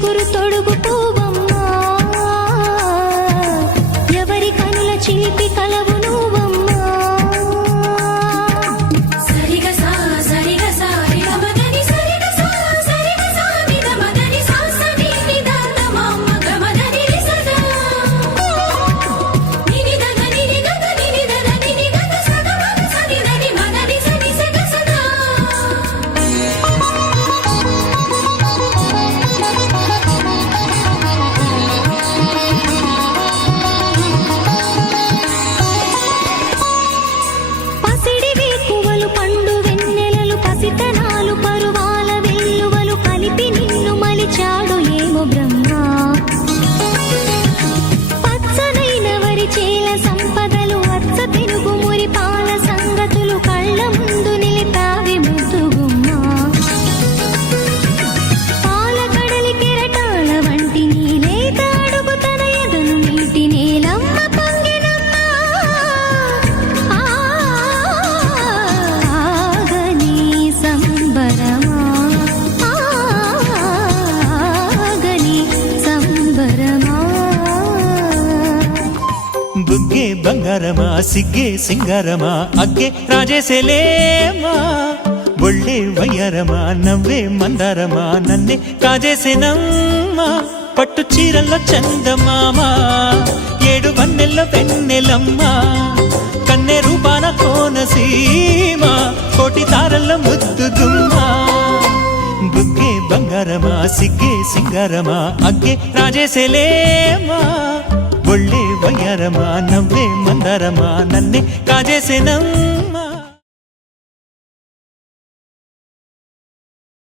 చిగురు తొడుగు పూవమ్మా ఎవరి కనుల చిలిపి కలవు నువ్వమ్మా సరిగా సా సరిగా సా నిగమదని సరిగా సా సరిగా సా నిగమదని సా సని నిదాన మామ గమదని రిసదా నిని దగ నిని గగ నిని దద నిని గగ సద మగ సని దని మదని సని సగ సదా పసిడి వేకువలు పండు వెన్నెలలు పసితనాలు పరువాల వెల్లువలు కలిపి నిన్ను మలిచాడు ఏమో బ్రహ్మ పచ్చనైన వరి చేల సంపదలు అచ్చ తెలుగు మురి పాల సంగతులు కళ్ళ ముందు నిలిపావి ముద్దుగుమ్మ పాల కడలి కెరటాల వంటి నీలేత అడుగు తన ఎదను నీటి నేలమ్మ పొంగినమ్మ ఆగని సంబరమా ఆగని సంబరమా బుగ్గే బంగారమా సిగ్గే సింగారమా అగ్గే రాజేసేలేమా ఒళ్ళే వయ్యారమా నవ్వే మందారమా నన్నే కాజేసేనమ్మా పట్టు చీరల్లో చందమామా ఏడు వన్నెల్లో వెన్నెలమ్మా కన్నె రూపాన కోనసీమ కోటి తారల్లో ముద్దుగుమ్మా బుగ్గే బంగారమా సిగ్గే సింగారమా అగ్గే రాజేసేలేమా ఒళ్ళే వయ్యారమా నవ్వే మందారమా నన్నే కాజేసేనమ్మా